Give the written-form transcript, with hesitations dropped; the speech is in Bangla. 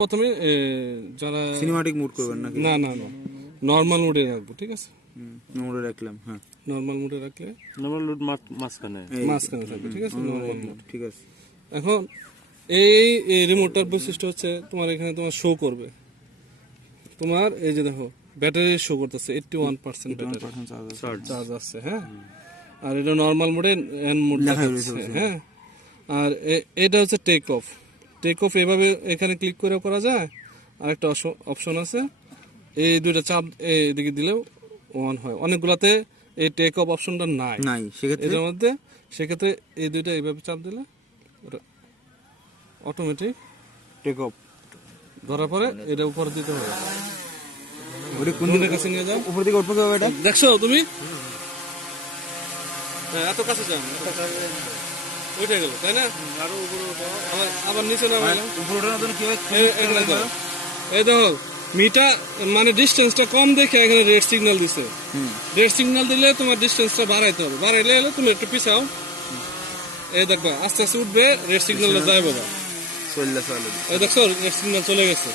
প্রথমে যারা সিনেমাটিক মুড করবেন নাকি? না না না নর্মাল মোডে রাখবো, ঠিক আছে? মোডে রাখলাম, হ্যাঁ। নর্মাল মোডে রাখলে নর্মাল লোড মাঝখানে থাকবে, ঠিক আছে? Normal mode. ঠিক আছে। এখন এই রিমোটটার বৈশিষ্ট্য হচ্ছে তোমার এখানে তোমার শো করবে, তোমার এই যে দেখো ব্যাটারি শো করতেছে 81% ব্যাটারি চার্জ আছে, হ্যাঁ। আর এটা নর্মাল মোডে এন মোড দেখাচ্ছে, হ্যাঁ। আর এটা হচ্ছে টেক অফ। টেক অফ এভাবে এখানে ক্লিক করে করা যায়। আরেকটা অপশন আছে, এই দুইটা চাপ এদিকে দিলেও অন হয়। অনেকগুলাতে এই টেক অফ অপশনটা নাই, এটার মধ্যে। সেক্ষেত্রে এই দুইটা এইভাবে চাপ দিলে অটোমেটিক টেক অফ ধরার পরে এটা উপরে দিতে হবে। ওটা কোন দিকের কাছে নিয়ে যাও, উপর দিকে উঠবে কিভাবে এটা? দেখছো তুমি? হ্যাঁ, এত কাছে যাও, উঠে গেল, তাই না? আরো উপরে আবার নিচে নামাইলাম। উপরে ওঠানোর জন্য কিভাবে? এই দেখো মিটা মানে ডিস্টেন্সটা কম দেখে এখানে রেড সিগন্যাল দিছে। রেড সিগন্যাল দিলে তোমার ডিস্টেন্সটা বাড়াইতে হবে। বাড়াইলে তুমি একটু পিছাও, এই দেখবা আস্তে আস্তে উঠবে, রেড সিগন্যালটা যাইবে না। চললে এই দেখছো রেড সিগন্যাল চলে গেছে।